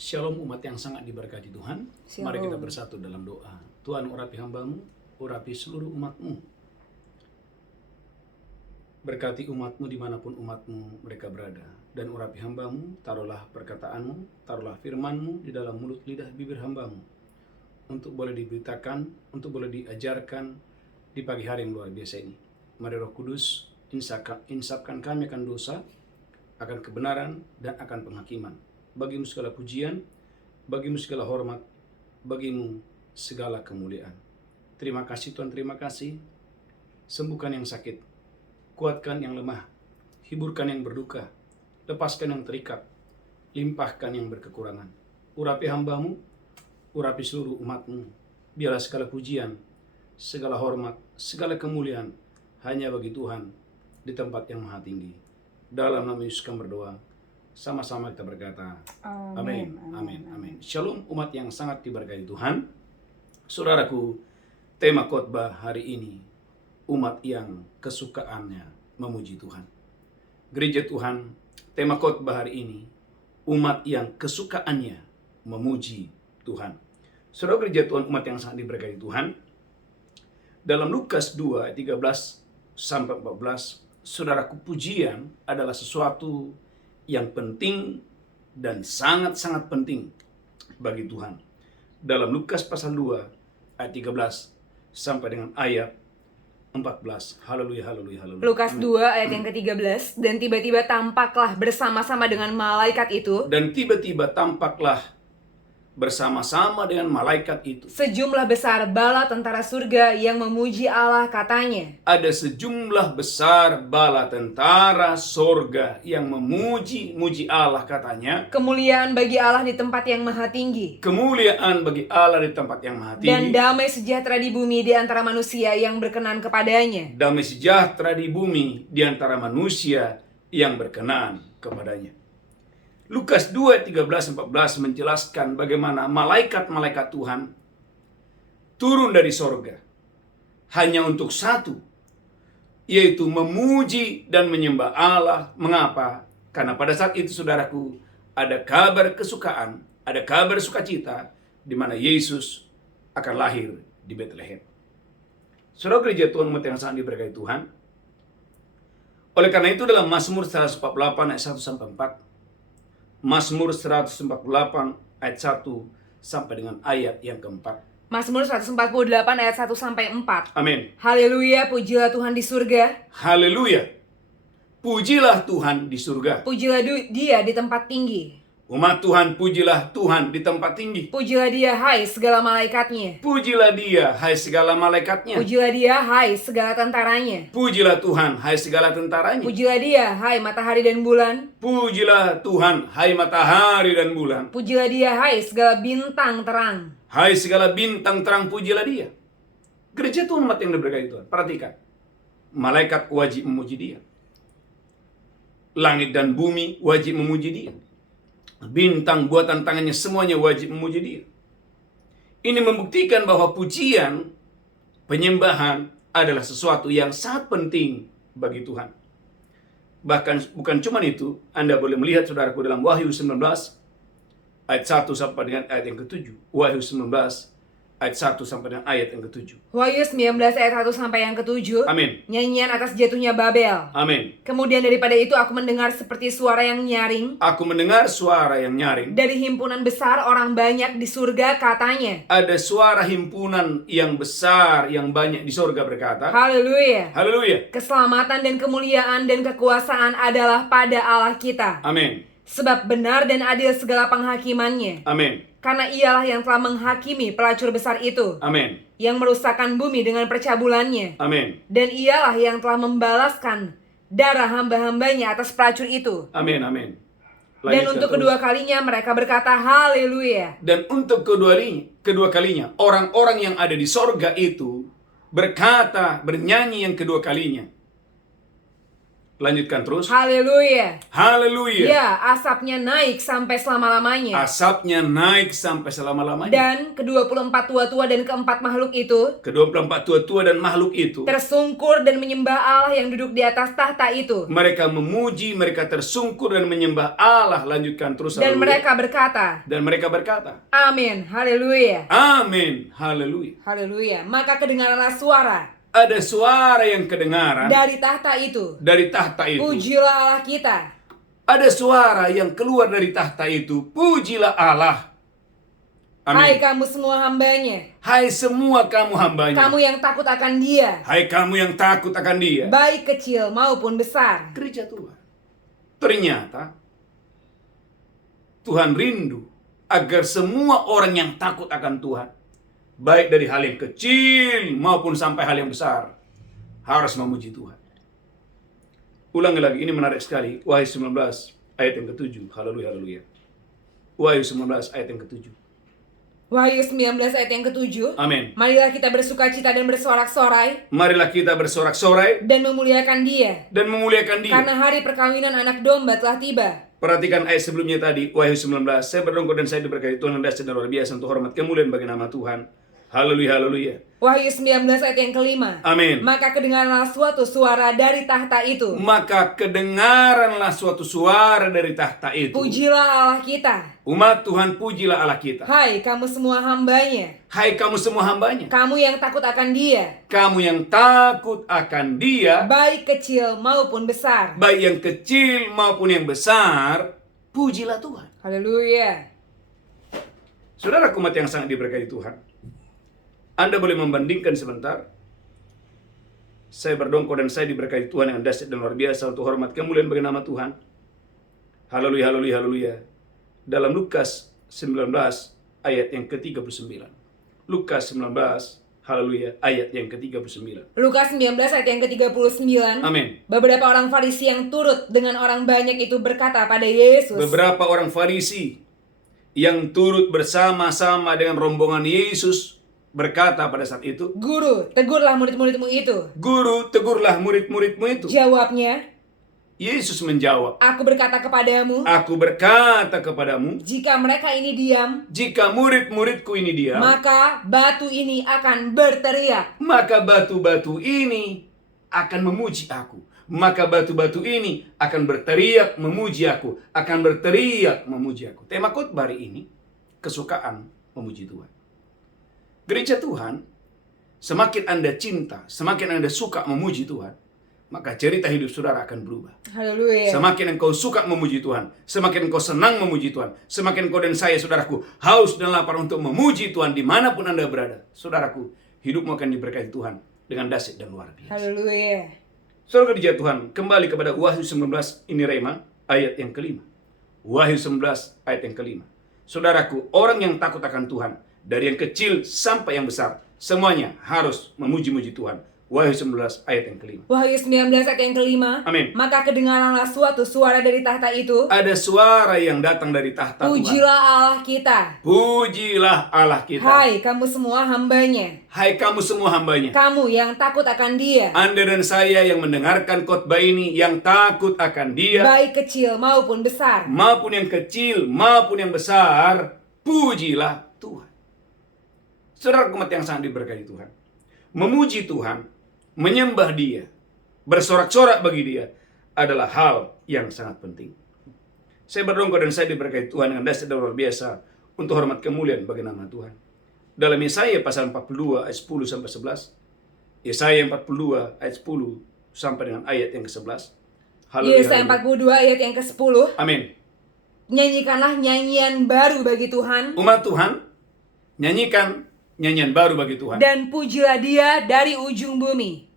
Shalom umat yang sangat diberkati Tuhan. Shalom. Mari kita bersatu dalam doa. Tuhan, urapi hamba-Mu, urapi seluruh umat-Mu. Berkati umat-Mu dimanapun umat-Mu mereka berada. Dan urapi hamba-Mu, taruhlah perkataan-Mu, taruhlah firman-Mu di dalam mulut lidah bibir hamba-Mu. Untuk boleh diberitakan, untuk boleh diajarkan di pagi hari yang luar biasa ini. Mari Roh Kudus, insapkan kami akan dosa, akan kebenaran, dan akan penghakiman. Bagimu segala pujian, bagimu segala hormat, bagimu segala kemuliaan. Terima kasih Tuhan, terima kasih. Sembuhkan yang sakit, kuatkan yang lemah, hiburkan yang berduka, lepaskan yang terikat, limpahkan yang berkekurangan. Urapi hamba-Mu, urapi seluruh umat-Mu. Biarlah segala pujian, segala hormat, segala kemuliaan hanya bagi Tuhan di tempat yang maha tinggi. Dalam nama Yesus kami berdoa. Sama-sama kita berkata, amin, amin, amin. Shalom umat yang sangat diberkati Tuhan. Saudaraku, tema khotbah hari ini, umat yang kesukaannya memuji Tuhan. Gereja Tuhan, tema khotbah hari ini, umat yang kesukaannya memuji Tuhan. Saudara gereja Tuhan, umat yang sangat diberkati Tuhan. Dalam Lukas 2, ayat 13 sampai 14, saudaraku, pujian adalah sesuatu yang penting dan sangat-sangat penting bagi Tuhan. Dalam Lukas pasal 2 ayat 13 sampai dengan ayat 14. Haleluya, haleluya, haleluya. Lukas 2 ayat yang ke-13. Dan tiba-tiba tampaklah bersama-sama dengan malaikat itu. Dan tiba-tiba tampaklah bersama-sama dengan malaikat itu Sejumlah besar bala tentara surga yang memuji Allah, katanya. ada sejumlah besar bala tentara sorga yang memuji Allah, katanya. Kemuliaan bagi Allah di tempat yang maha tinggi. Kemuliaan bagi Allah di tempat yang maha Dan tinggi. damai sejahtera di bumi di antara manusia yang berkenan kepadanya. Damai sejahtera di bumi di antara manusia yang berkenan kepadanya. Lukas 2, 13-14 menjelaskan bagaimana malaikat-malaikat Tuhan turun dari sorga hanya untuk satu, yaitu memuji dan menyembah Allah. Mengapa? Karena pada saat itu, saudaraku, ada kabar kesukaan, ada kabar sukacita di mana Yesus akan lahir di Bethlehem. Saudara gereja Tuhan, umat yang sangat diberkati Tuhan. Oleh karena itu dalam Mazmur 148 ayat 1-4, Mazmur 148 ayat 1 sampai dengan ayat yang keempat. Mazmur 148 ayat 1-4. Amin. Haleluya, pujilah Tuhan di surga. Haleluya. Pujilah Tuhan di surga. Pujilah Dia di tempat tinggi. Umat Tuhan, pujilah Tuhan di tempat tinggi. Pujilah Dia, hai segala malaikatnya. Pujilah Dia, hai segala malaikatnya. Pujilah Dia, hai segala tentaranya. Pujilah Tuhan, hai segala tentaranya. Pujilah Dia, hai matahari dan bulan. Pujilah Tuhan, hai matahari dan bulan. Pujilah Dia, hai segala bintang terang. Hai segala bintang terang, pujilah Dia. Gereja Tuhan, umat yang diberkati Tuhan, perhatikan. Malaikat wajib memuji Dia. Langit dan bumi wajib memuji Dia. Bintang buatan tangannya semuanya wajib memuji Dia. Ini membuktikan bahwa pujian, penyembahan adalah sesuatu yang sangat penting bagi Tuhan. Bahkan bukan cuma itu, Anda boleh melihat saudaraku dalam Wahyu 19 ayat 1 sampai dengan ayat yang ke-7. Wahyu 19 ayat 1 sampai dengan ayat yang ke-7. Wahyu 19 ayat 1 sampai yang ke-7. Amin. Nyanyian atas jatuhnya Babel. Amin. Kemudian daripada itu aku mendengar seperti suara yang nyaring Aku mendengar suara yang nyaring. dari himpunan besar orang banyak di surga, katanya. Ada suara himpunan yang besar yang banyak di sorga berkata, Haleluya. haleluya. Keselamatan dan kemuliaan dan kekuasaan adalah pada Allah kita. Amin. Sebab benar dan adil segala penghakimannya. Amin. Karena ialah yang telah menghakimi pelacur besar itu, Amin. yang merusakkan bumi dengan percabulannya. Amin. Dan ialah yang telah membalaskan darah hamba-hambanya atas pelacur itu. Amin. Amin. Dan Lanjutkan untuk terus. kedua kalinya mereka berkata haleluya. Dan untuk kedua kalinya orang-orang yang ada di sorga itu berkata, bernyanyi yang kedua kalinya. Lanjutkan terus. Haleluya. Haleluya. Ya, asapnya naik sampai selama-lamanya. Asapnya naik sampai selama-lamanya. Dan ke-24 tua-tua dan keempat makhluk itu Ke-24 tua-tua dan makhluk itu tersungkur dan menyembah Allah yang duduk di atas tahta itu. mereka memuji, mereka tersungkur dan menyembah Allah. Lanjutkan terus. Dan haleluya. mereka berkata, Amin. Haleluya. Amin. Haleluya. Haleluya. Maka kedengaranlah suara Ada suara yang kedengaran dari tahta itu. dari tahta itu. Pujilah Allah kita. Ada suara yang keluar dari tahta itu. Pujilah Allah. Hai Amin. kamu semua hambanya. Hai semua kamu hambanya. Kamu yang takut akan Dia. Hai kamu yang takut akan Dia. Baik kecil maupun besar. Gereja Tuhan. Ternyata Tuhan rindu agar semua orang yang takut akan Tuhan, baik dari hal yang kecil maupun sampai hal yang besar, harus memuji Tuhan. Ulangi lagi, ini menarik sekali. Wahyu 19 ayat yang ke-7. Haleluya, haleluya. Wahyu 19 ayat yang ke-7. Wahyu 19 ayat yang ke-7. Amin. Marilah kita bersukacita dan bersorak-sorai Marilah kita bersorak-sorai dan memuliakan Dia. dan memuliakan Dia. Karena hari perkawinan anak domba telah tiba. Perhatikan ayat sebelumnya tadi, Wahyu 19. Saya berdongkol dan saya diberkati Tuhan yang dahsyat dan luar biasa untuk hormat kemuliaan bagi nama Tuhan. Haleluya, haleluya. Wahyu 19 ayat yang ke-5. Amin. Maka kedengaranlah suatu suara dari tahta itu. Maka kedengaranlah suatu suara dari tahta itu. Pujilah Allah kita. Umat Tuhan, pujilah Allah kita. Hai kamu semua hambanya. Hai kamu semua hambanya. Kamu yang takut akan Dia. Kamu yang takut akan Dia, Baik kecil maupun besar. baik yang kecil maupun yang besar, pujilah Tuhan. Haleluya. Saudara umat yang sangat diberkati Tuhan, Anda boleh membandingkan sebentar. Saya berdongkol dan saya diberkati Tuhan yang dahsyat dan luar biasa untuk hormat kemuliaan bagi nama Tuhan. Haleluya, haleluya, haleluya. Dalam Lukas 19 ayat yang ke-39. Lukas 19, haleluya, ayat yang ke-39. Lukas 19 ayat yang ke-39. Amin. Beberapa orang Farisi yang turut dengan orang banyak itu berkata pada Yesus. Beberapa orang Farisi yang turut bersama-sama dengan rombongan Yesus berkata pada saat itu, Guru, tegurlah murid-muridmu itu. Guru, tegurlah murid-muridmu itu. Jawabnya, Yesus menjawab, Aku berkata kepadamu, Aku berkata kepadamu, jika mereka ini diam, jika murid-muridku ini diam, maka batu ini akan berteriak. maka batu-batu ini akan memuji aku. Maka batu-batu ini akan berteriak memuji aku. Akan berteriak memuji aku. Tema khotbah hari ini, kesukaan memuji Tuhan. Gereja Tuhan, semakin Anda cinta, semakin Anda suka memuji Tuhan, maka cerita hidup saudara akan berubah. Haleluya. Semakin engkau suka memuji Tuhan, semakin engkau senang memuji Tuhan, semakin engkau dan saya, saudaraku, haus dan lapar untuk memuji Tuhan dimanapun Anda berada. Saudaraku, hidupmu akan diberkati Tuhan dengan dahsyat dan luar biasa. Haleluya. Saudara gereja Tuhan, kembali kepada Wahyu 19, ini Rema, ayat yang kelima. Wahyu 19, ayat yang kelima. Saudaraku, orang yang takut akan Tuhan, dari yang kecil sampai yang besar, semuanya harus memuji-muji Tuhan. Wahyu 19 ayat yang kelima. Wahyu 19 ayat yang kelima. Amin. Maka kedengaranlah suatu suara dari tahta itu. Ada suara yang datang dari tahta Tuhan. Pujilah Allah kita. Pujilah Allah kita. Hai kamu semua hambanya. Hai kamu semua hambanya. Kamu yang takut akan Dia. Anda dan saya yang mendengarkan khotbah ini, yang takut akan Dia, Baik kecil maupun besar. maupun yang kecil maupun yang besar, pujilah Tuhan. Saudara umat yang sangat diberkati Tuhan, memuji Tuhan, menyembah Dia, bersorak-sorak bagi Dia adalah hal yang sangat penting. Saya berdongkol dan saya diberkati Tuhan dengan dahsyat dan luar biasa untuk hormat kemuliaan bagi nama Tuhan. Dalam Yesaya pasal 42 ayat 10 sampai 11. Yesaya 42 ayat 10 sampai dengan ayat yang ke-11. Yesaya 42 ayat yang ke-10. Amin. Nyanyikanlah nyanyian baru bagi Tuhan. Umat Tuhan, nyanyikan nyanyian baru bagi Tuhan. Dan pujilah Dia dari ujung bumi.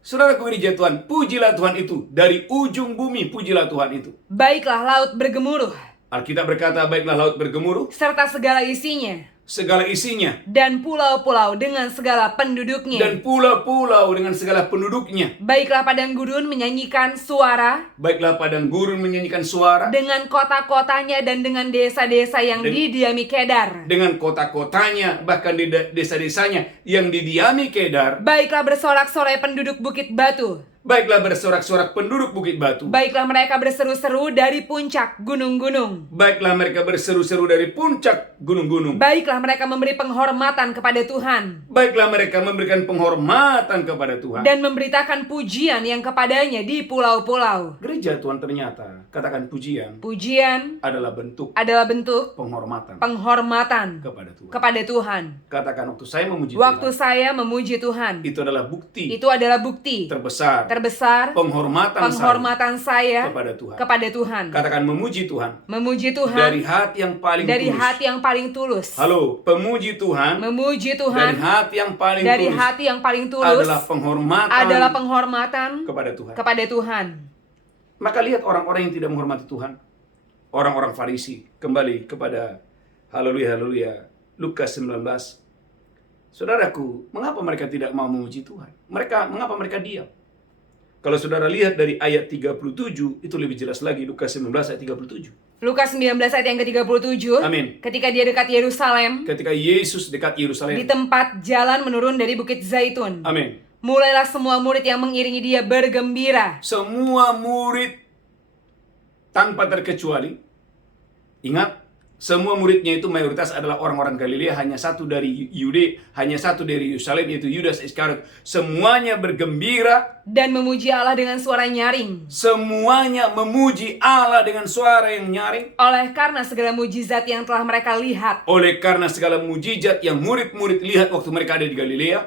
Saudaraku gereja Tuhan, pujilah Tuhan itu. Dari ujung bumi, pujilah Tuhan itu. Baiklah laut bergemuruh. Alkitab berkata, baiklah laut bergemuruh, Serta segala isinya. segala isinya, Dan pulau-pulau dengan segala penduduknya. dan pulau-pulau dengan segala penduduknya. Baiklah padang gurun menyanyikan suara. Baiklah padang gurun menyanyikan suara, Dengan kota-kotanya dan dengan desa-desa yang didiami Kedar. dengan kota-kotanya, bahkan di desa-desanya yang didiami Kedar. Baiklah bersorak-sorai penduduk Bukit Batu. Baiklah bersorak-sorak penduduk Bukit Batu. Baiklah mereka berseru-seru dari puncak gunung-gunung. Baiklah mereka berseru-seru dari puncak gunung-gunung. Baiklah mereka memberi penghormatan kepada Tuhan. Baiklah mereka memberikan penghormatan kepada Tuhan. Dan memberitakan pujian yang kepadanya di pulau-pulau. Gereja Tuhan ternyata, katakan pujian Pujian adalah bentuk penghormatan kepada Tuhan. Katakan waktu saya memuji Waktu Tuhan, saya memuji Tuhan, itu adalah bukti itu adalah bukti terbesar penghormatan saya kepada Tuhan. Katakan memuji Tuhan. Dari hati yang paling tulus. hati yang paling tulus. Halo, pemuji Tuhan. Dari hati yang paling tulus. Adalah penghormatan kepada Tuhan. Maka lihat orang-orang yang tidak menghormati Tuhan. Orang-orang Farisi. Kembali kepada haleluya. Lukas 19. Saudaraku, mengapa mereka tidak mau memuji Tuhan? Mengapa mereka diam? Kalau saudara lihat dari ayat 37, itu lebih jelas lagi. Lukas 19 ayat 37. Lukas 19 ayat yang ke-37. Amin. Ketika dia dekat Yerusalem. Ketika Yesus dekat Yerusalem. Di tempat jalan menurun dari Bukit Zaitun. Amin. Mulailah semua murid yang mengiringi dia bergembira. Semua murid tanpa terkecuali. Ingat, semua muridnya itu mayoritas adalah orang-orang Galilea, hanya satu dari Yudea, hanya satu dari Yerusalem, yaitu Yudas Iskariot. Semuanya bergembira dan memuji Allah dengan suara nyaring. Semuanya memuji Allah dengan suara yang nyaring. Oleh karena segala mujizat yang telah mereka lihat. Oleh karena segala mujizat yang murid-murid lihat waktu mereka ada di Galilea.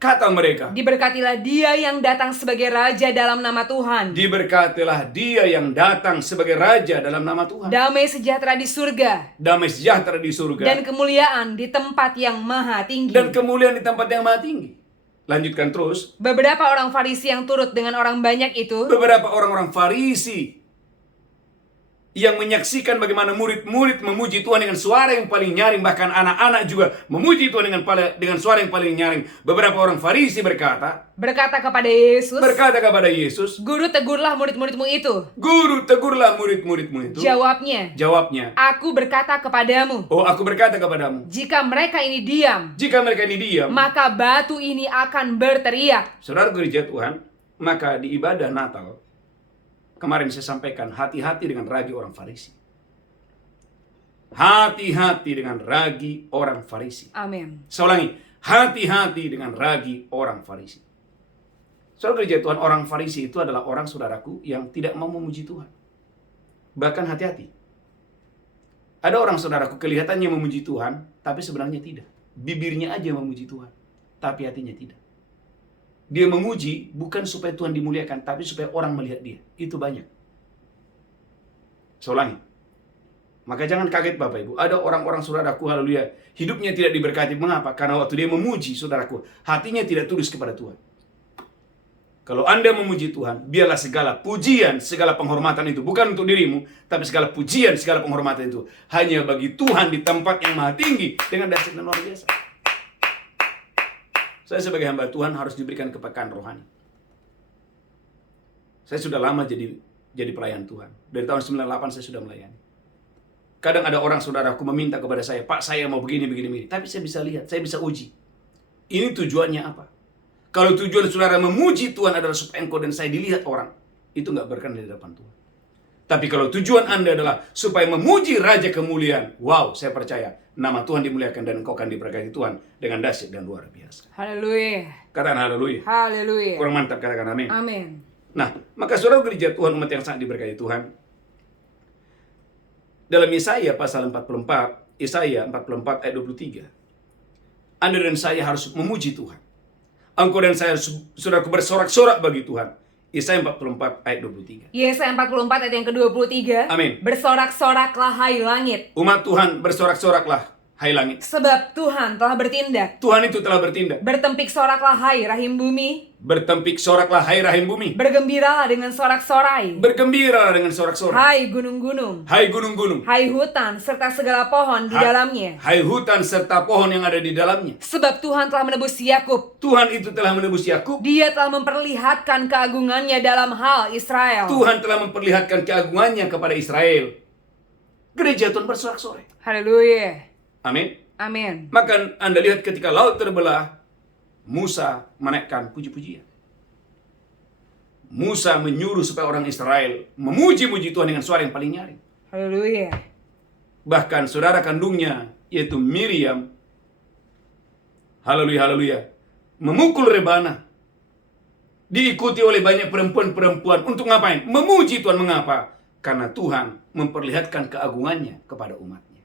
Kata mereka, diberkatilah dia yang datang sebagai raja dalam nama Tuhan. Diberkatilah dia yang datang sebagai raja dalam nama Tuhan. Damai sejahtera di surga. Dan kemuliaan di tempat yang maha tinggi. Lanjutkan terus. Beberapa orang Farisi yang turut dengan orang banyak itu. Beberapa orang-orang Farisi yang menyaksikan bagaimana murid-murid memuji Tuhan dengan suara yang paling nyaring, bahkan anak-anak juga memuji Tuhan dengan suara yang paling nyaring. Beberapa orang Farisi berkata kepada Yesus, Guru, tegurlah murid-muridmu itu. Jawabnya, Aku berkata kepadamu. Jika mereka ini diam, maka batu ini akan berteriak. Saudara gereja Tuhan, maka di ibadah Natal kemarin saya sampaikan, hati-hati dengan ragi orang Farisi. Hati-hati dengan ragi orang Farisi. Amin. Saya ulangi, hati-hati dengan ragi orang Farisi. Saudara gereja Tuhan, orang Farisi itu adalah orang saudaraku yang tidak mau memuji Tuhan. Bahkan hati-hati. Ada orang saudaraku kelihatannya memuji Tuhan, tapi sebenarnya tidak. Bibirnya aja memuji Tuhan, tapi hatinya tidak. Dia memuji bukan supaya Tuhan dimuliakan, tapi supaya orang melihat dia. Itu banyak. Saya ulangi. Maka jangan kaget Bapak Ibu. Ada orang-orang saudaraku, haleluya, hidupnya tidak diberkati. Mengapa? Karena waktu dia memuji saudaraku, hatinya tidak tulus kepada Tuhan. Kalau Anda memuji Tuhan, biarlah segala pujian, segala penghormatan itu bukan untuk dirimu, tapi segala pujian, segala penghormatan itu hanya bagi Tuhan di tempat yang maha tinggi dengan dahsyat dan luar biasa. Saya sebagai hamba Tuhan harus diberikan kepekaan rohani. Saya sudah lama jadi pelayan Tuhan. Dari tahun 98 saya sudah melayani. Kadang ada orang saudaraku meminta kepada saya, Pak, saya mau begini. Tapi saya bisa lihat, saya bisa uji. Ini tujuannya apa? Kalau tujuan saudara memuji Tuhan adalah supaya engkau dan saya dilihat orang, itu nggak berkenan di hadapan Tuhan. Tapi kalau tujuan Anda adalah supaya memuji Raja Kemuliaan, wow, saya percaya nama Tuhan dimuliakan dan engkau akan diberkati Tuhan dengan dahsyat dan luar biasa. Haleluya. Katakan haleluya. Haleluya. Kurang mantap, katakan amin. Amin. Nah, maka saudara gereja Tuhan, umat yang sangat diberkati Tuhan, dalam Yesaya pasal 44, Yesaya 44 ayat 23, Anda dan saya harus memuji Tuhan. Engkau dan saya harus, saudaraku, bersorak-sorak bagi Tuhan. Yesaya 44 ayat 23. Yesaya 44 ayat yang ke-23. Amin. Bersorak-soraklah hai langit. Umat Tuhan, bersorak-soraklah hai langit. Sebab Tuhan telah bertindak. Tuhan itu telah bertindak. Bertempik soraklah hai rahim bumi. Bertempik soraklah hai rahim bumi. Bergembiralah dengan sorak-sorai. Bergembiralah dengan sorak-sorai. Hai gunung-gunung. Hai gunung-gunung. Hai hutan serta segala pohon di dalamnya. Hai hutan serta pohon yang ada di dalamnya. Sebab Tuhan telah menebus Yakub. Tuhan itu telah menebus Yakub. Dia telah memperlihatkan keagungannya dalam hal Israel. Tuhan telah memperlihatkan keagungannya kepada Israel. Gereja Tuhan bersorak-sorai. Haleluya. Amin. Amin. Maka Anda lihat ketika laut terbelah, Musa menaikkan puji-pujian. Musa menyuruh supaya orang Israel memuji-muji Tuhan dengan suara yang paling nyaring. Haleluya. Bahkan saudara kandungnya, yaitu Miriam, haleluya, haleluya, memukul rebana. Diikuti oleh banyak perempuan-perempuan untuk ngapain? Memuji Tuhan. Mengapa? Karena Tuhan memperlihatkan keagungannya kepada umatnya.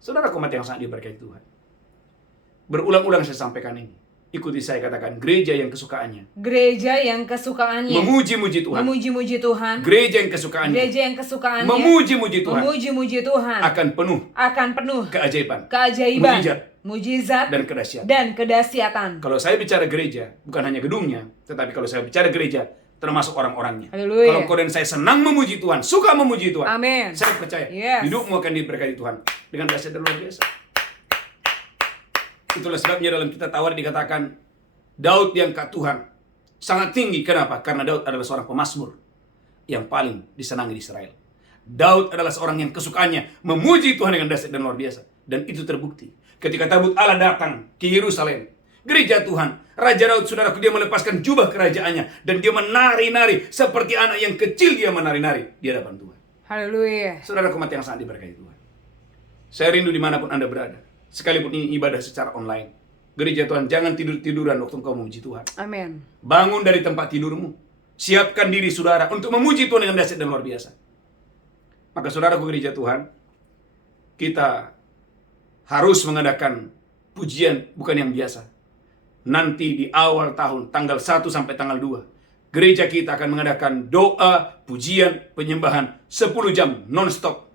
Saudara umat yang sangat diberkati Tuhan, berulang-ulang saya sampaikan ini. Ikuti saya katakan, gereja yang kesukaannya Gereja yang kesukaannya memuji-muji Tuhan. memuji-muji Tuhan. Gereja yang kesukaannya Gereja yang kesukaannya memuji-muji Tuhan memuji-muji Tuhan akan penuh keajaiban, mujizat, mujizat, dan kedahsyatan. dan kedahsyatan. Kalau saya bicara gereja, bukan hanya gedungnya, tetapi kalau saya bicara gereja, termasuk orang-orangnya. Haleluya. Kalau kau dan saya senang memuji Tuhan, suka memuji Tuhan, Amin. saya percaya Yes. hidupmu akan diberkati Tuhan dengan dahsyat dan luar biasa. Itulah sebabnya dalam kitab Tawar dikatakan Daud diangkat Tuhan sangat tinggi. Kenapa? Karena Daud adalah seorang pemazmur yang paling disenangi di Israel. Daud adalah seorang yang kesukaannya memuji Tuhan dengan dahsyat dan luar biasa. Dan itu terbukti ketika tabut Allah datang ke Yerusalem, gereja Tuhan. Raja Daud, saudaraku, dia melepaskan jubah kerajaannya dan dia menari-nari seperti anak yang kecil. Dia menari-nari di hadapan Tuhan. Haleluya. Saudara umat yang sangat diberkati Tuhan, saya rindu dimanapun Anda berada, sekalipun ini ibadah secara online. Gereja Tuhan, jangan tidur-tiduran waktu engkau memuji Tuhan. Amin. Bangun dari tempat tidurmu. Siapkan diri saudara untuk memuji Tuhan dengan dahsyat dan luar biasa. Maka saudaraku gereja Tuhan, kita harus mengadakan pujian bukan yang biasa. Nanti di awal tahun, tanggal 1 sampai tanggal 2, gereja kita akan mengadakan doa, pujian, penyembahan 10 jam non-stop.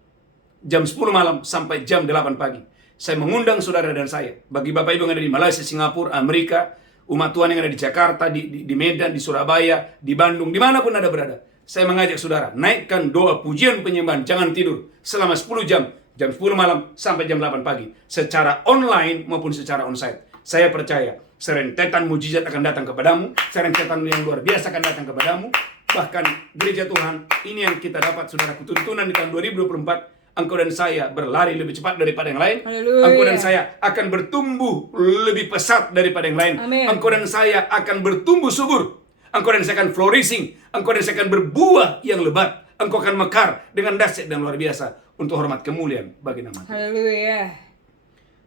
Jam 10 malam sampai jam 8 pagi. Saya mengundang saudara dan saya, bagi Bapak Ibu yang ada di Malaysia, Singapura, Amerika, umat Tuhan yang ada di Jakarta, di Medan, di Surabaya, di Bandung, dimanapun Anda berada. Saya mengajak saudara, naikkan doa pujian penyembahan, jangan tidur, selama 10 jam, jam 10 malam sampai jam 8 pagi. Secara online maupun secara onsite. Saya percaya, serentetan mujizat akan datang kepadamu, serentetan yang luar biasa akan datang kepadamu. Bahkan gereja Tuhan, ini yang kita dapat saudara, tuntunan di tahun 2024, engkau dan saya berlari lebih cepat daripada yang lain. Haleluya. Engkau dan saya akan bertumbuh lebih pesat daripada yang lain. Amin. Engkau dan saya akan bertumbuh subur. Engkau dan saya akan flourishing. Engkau dan saya akan berbuah yang lebat. Engkau akan mekar dengan dahsyat dan luar biasa untuk hormat kemuliaan bagi nama Tuhan. Haleluya.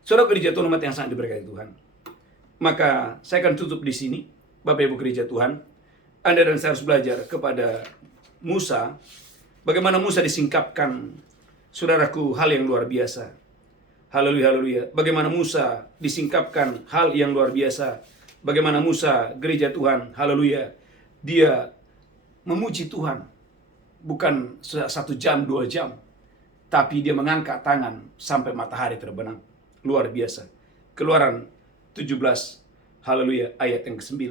Saudara gereja Tuhan, umat yang sangat diberkati Tuhan, maka saya akan tutup di sini. Bapak Ibu gereja Tuhan, Anda dan saya harus belajar kepada Musa, bagaimana Musa disingkapkan, saudaraku, hal yang luar biasa. Haleluya, haleluya. Bagaimana Musa disingkapkan hal yang luar biasa. Bagaimana Musa, gereja Tuhan, haleluya, dia memuji Tuhan. Bukan 1 jam, 2 jam. Tapi dia mengangkat tangan sampai matahari terbenam. Luar biasa. Keluaran 17, haleluya, ayat yang ke-9.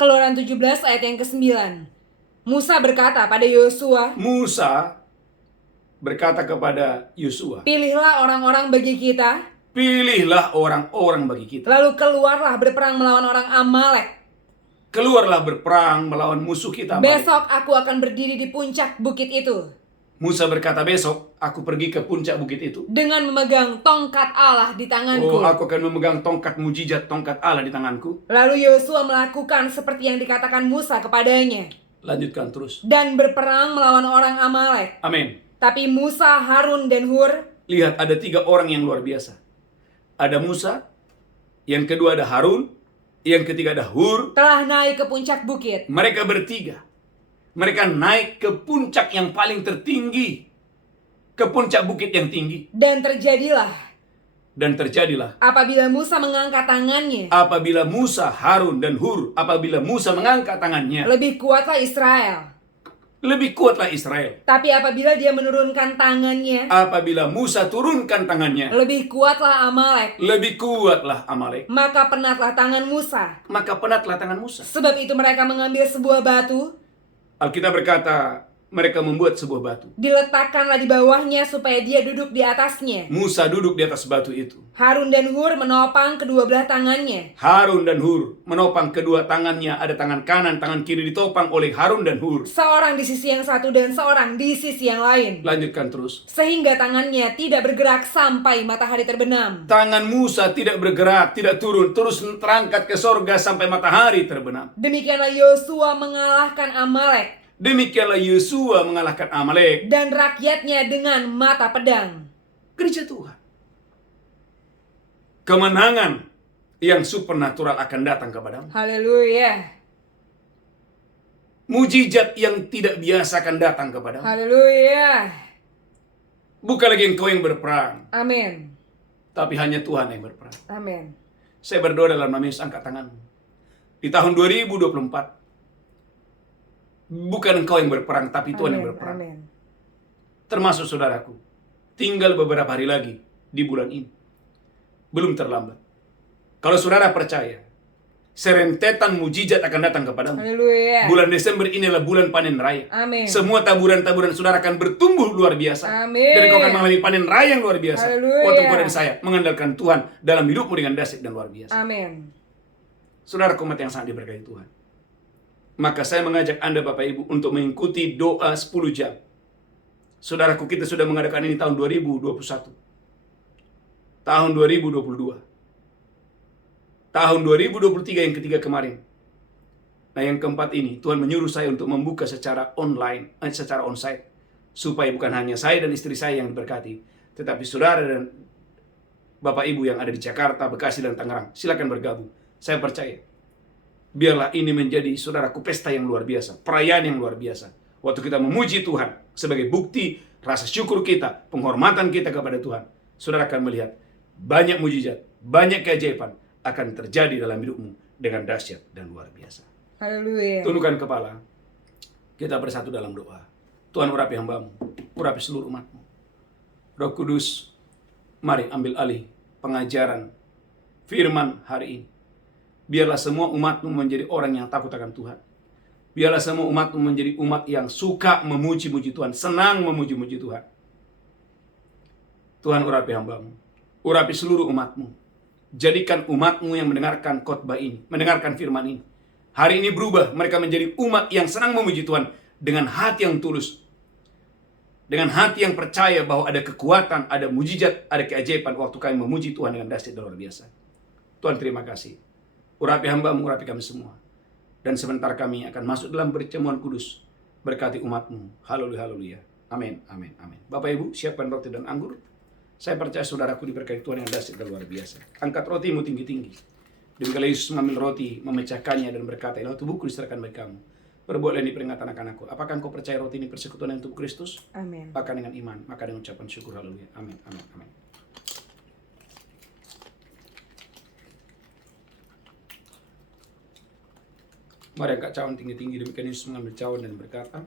Keluaran 17 ayat yang ke-9. Musa berkata pada Yosua, Musa berkata kepada Yosua, pilihlah orang-orang bagi kita, pilihlah orang-orang bagi kita. lalu keluarlah berperang melawan orang Amalek. Keluarlah berperang melawan musuh kita. Amalek. Besok aku akan berdiri di puncak bukit itu. Musa berkata, besok aku pergi ke puncak bukit itu. Dengan memegang tongkat Allah di tanganku. Oh, aku akan memegang tongkat mujizat, tongkat Allah di tanganku. Lalu Yosua melakukan seperti yang dikatakan Musa kepadanya. Lanjutkan terus. Dan berperang melawan orang Amalek. Amin. Tapi Musa, Harun, dan Hur. Lihat, ada 3 orang yang luar biasa. Ada Musa, yang kedua ada Harun, yang ketiga ada Hur. Telah naik ke puncak bukit. Mereka bertiga. Mereka naik ke puncak yang paling tertinggi. Ke puncak bukit yang tinggi. Dan terjadilah apabila Musa mengangkat tangannya, apabila Musa, Harun, dan Hur, apabila Musa mengangkat tangannya, lebih kuatlah Israel. lebih kuatlah Israel. Tapi apabila dia menurunkan tangannya, Apabila Musa turunkan tangannya, lebih kuatlah Amalek. lebih kuatlah Amalek. Maka penatlah tangan Musa. Maka penatlah tangan Musa. Sebab itu mereka mengambil sebuah batu. Alkitab berkata, mereka membuat sebuah batu. Diletakkanlah di bawahnya supaya dia duduk di atasnya. Musa duduk di atas batu itu. Harun dan Hur menopang kedua belah tangannya. Harun dan Hur menopang kedua tangannya, ada tangan kanan, tangan kiri ditopang oleh Harun dan Hur. Seorang di sisi yang satu dan seorang di sisi yang lain. Lanjutkan terus. Sehingga tangannya tidak bergerak sampai matahari terbenam. Tangan Musa tidak bergerak, tidak turun, terus terangkat ke sorga sampai matahari terbenam. Demikianlah Yosua mengalahkan Amalek Demikianlah Yosua mengalahkan Amalek dan rakyatnya dengan mata pedang. Gereja Tuhan. Kemenangan yang supernatural akan datang kepadamu. Haleluya. Mujizat yang tidak biasa akan datang kepadamu. Haleluya. Bukan lagi engkau yang berperang, Amin. tapi hanya Tuhan yang berperang. Amin. Saya berdoa dalam nama Yesus, angkat tanganmu. Di tahun 2024, bukan engkau yang berperang, tapi Tuhan yang berperang. Amin. Termasuk saudaraku. Tinggal beberapa hari lagi di bulan ini. Belum terlambat. Kalau saudara percaya, serentetan mujizat akan datang kepadamu. Haleluya. Bulan Desember ini adalah bulan panen raya. Amin. Semua taburan-taburan saudara akan bertumbuh luar biasa. Amin. Dan kau akan mengalami panen raya yang luar biasa. Haleluya. Waktu kau dan saya mengandalkan Tuhan dalam hidupmu dengan dahsyat dan luar biasa. Amin. Saudara umat yang sangat diberkati Tuhan. Maka saya mengajak Anda Bapak Ibu untuk mengikuti doa 10 jam. Saudaraku, kita sudah mengadakan ini tahun 2021. Tahun 2022. Tahun 2023 yang ketiga kemarin. Nah, yang keempat ini Tuhan menyuruh saya untuk membuka secara online, secara onsite, supaya bukan hanya saya dan istri saya yang diberkati, tetapi saudara dan Bapak Ibu yang ada di Jakarta, Bekasi dan Tangerang, silakan bergabung. Saya percaya, biarlah ini menjadi saudaraku pesta yang luar biasa, perayaan yang luar biasa. Waktu kita memuji Tuhan sebagai bukti rasa syukur kita, penghormatan kita kepada Tuhan, saudara akan melihat banyak mujizat, banyak keajaiban akan terjadi dalam hidupmu dengan dahsyat dan luar biasa. Haleluya. Tundukkan kepala, kita bersatu dalam doa. Tuhan, urapi hambamu, urapi seluruh umatmu. Roh Kudus, mari ambil alih pengajaran firman hari ini. Biarlah semua umatmu menjadi orang yang takut akan Tuhan. Biarlah semua umatmu menjadi umat yang suka memuji-muji Tuhan, senang memuji-muji Tuhan. Tuhan, urapi hambamu, urapi seluruh umatmu. Jadikan umatmu yang mendengarkan khotbah ini, mendengarkan firman ini, hari ini berubah, mereka menjadi umat yang senang memuji Tuhan dengan hati yang tulus, dengan hati yang percaya bahwa ada kekuatan, ada mujizat, ada keajaiban waktu kami memuji Tuhan dengan dahsyat dan luar biasa. Tuhan, terima kasih. Urapi hambamu, urapi kami semua. Dan sebentar kami akan masuk dalam perjamuan kudus. Berkati umatmu. Haleluya, haleluya. Amin, amin, amin. Bapak Ibu, siapkan roti dan anggur. Saya percaya saudaraku diberkati Tuhan yang dahsyat dan luar biasa. Angkat rotimu tinggi-tinggi. Demikianlah Yesus mengambil roti, memecahkannya dan berkata, "Inilah tubuhku diserahkan bagi kamu. Perbuatlah ini peringatan akan aku." Apakah engkau percaya roti ini persekutuan yang tubuh Kristus? Amin. Maka dengan iman, maka dengan ucapan syukur, haleluya. Amin, amin, amin. Mari angkat cawan tinggi-tinggi. Demikian Yesus mengambil cawan dan berkata,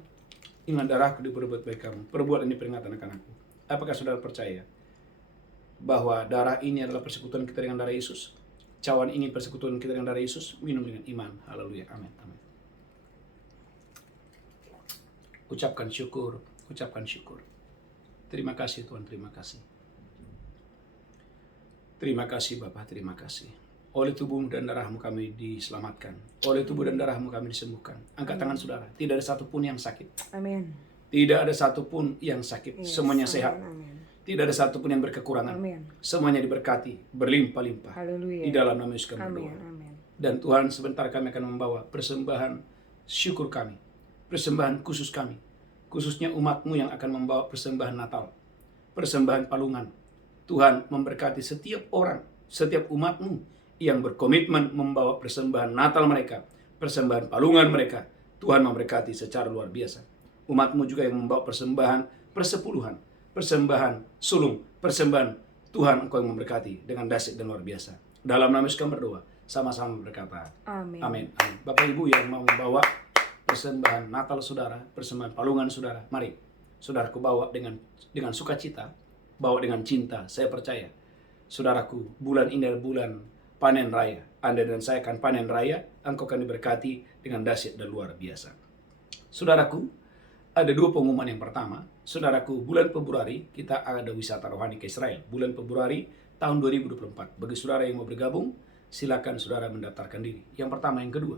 "Inilah darahku diperbuat bagi kamu. Perbuat ini peringatan akan aku." Apakah saudara percaya bahwa darah ini adalah persekutuan kita dengan darah Yesus? Cawan ini persekutuan kita dengan darah Yesus. Minum dengan iman. Haleluya. Amin. Amin. Ucapkan syukur. Ucapkan syukur. Terima kasih Tuhan. Terima kasih. Terima kasih Bapa. Terima kasih. Oleh tubuhmu dan darahmu kami diselamatkan. Oleh tubuh dan darahmu kami disembuhkan. Angkat tangan saudara. Tidak ada satupun yang sakit. Amin. Tidak ada satupun yang sakit. Yes, Semuanya sehat. Amin. Tidak ada satupun yang berkekurangan. Amin. Semuanya diberkati. Berlimpah-limpah. Haleluya. Di dalam nama Yesus kami Amin. berdoa. Amin. Dan Tuhan, sebentar kami akan membawa persembahan syukur kami. Persembahan khusus kami. Khususnya umatmu yang akan membawa persembahan Natal. Persembahan palungan. Tuhan memberkati setiap orang, setiap umatmu yang berkomitmen membawa persembahan Natal mereka, persembahan palungan mereka. Tuhan memberkati secara luar biasa. Umatmu juga yang membawa persembahan persepuluhan, persembahan sulung, persembahan, Tuhan Engkau yang memberkati dengan dahsyat dan luar biasa. Dalam nama Yesus kami berdoa, sama-sama berkata, Amin. amin, amin. Bapak Ibu yang mau membawa persembahan Natal saudara, persembahan palungan saudara, mari saudaraku bawa dengan sukacita, bawa dengan cinta. Saya percaya, saudaraku, bulan ini adalah bulan panen raya. Anda dan saya akan panen raya, engkau akan diberkati dengan dahsyat dan luar biasa. Saudaraku, ada dua pengumuman. Yang pertama, saudaraku, bulan Februari kita ada wisata rohani ke Israel. Bulan Februari tahun 2024. Bagi saudara yang mau bergabung, silakan saudara mendaftarkan diri. Yang pertama. Yang kedua,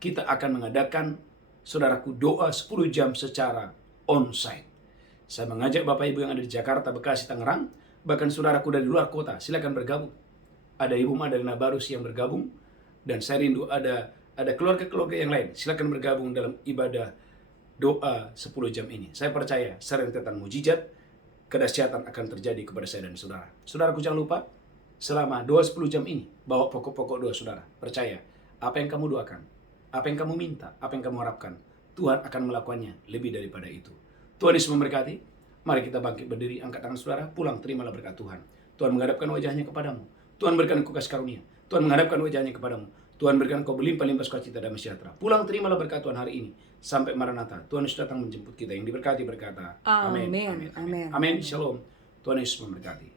kita akan mengadakan, saudaraku, doa 10 jam secara onsite. Saya mengajak Bapak Ibu yang ada di Jakarta, Bekasi, Tangerang, bahkan saudaraku dari luar kota, silakan bergabung. Ada Ibu Madalina Barus yang bergabung, dan saya rindu ada keluarga-keluarga yang lain. Silakan bergabung dalam ibadah doa 10 jam ini. Saya percaya serentetan mujizat, kedahsyatan akan terjadi kepada saya dan saudara. Saudaraku, jangan lupa, selama doa 10 jam ini, bawa pokok-pokok doa saudara. Percaya, apa yang kamu doakan, apa yang kamu minta, apa yang kamu harapkan, Tuhan akan melakukannya lebih daripada itu. Tuhan Yesus memberkati. Mari kita bangkit berdiri, angkat tangan saudara, pulang, terimalah berkat Tuhan. Tuhan menghadapkan wajahnya kepadamu. Tuhan berikan engkau kasih karunia. Tuhan menghadapkan wajahnya kepadamu. Tuhan berikan engkau berlimpah-limpah sukacita dan sejahtera. Pulang, terimalah berkat Tuhan hari ini. Sampai Maranatha. Tuhan Yesus datang menjemput kita. Yang diberkati berkata, amin. Amin. Amin. Shalom. Tuhan Yesus memberkati.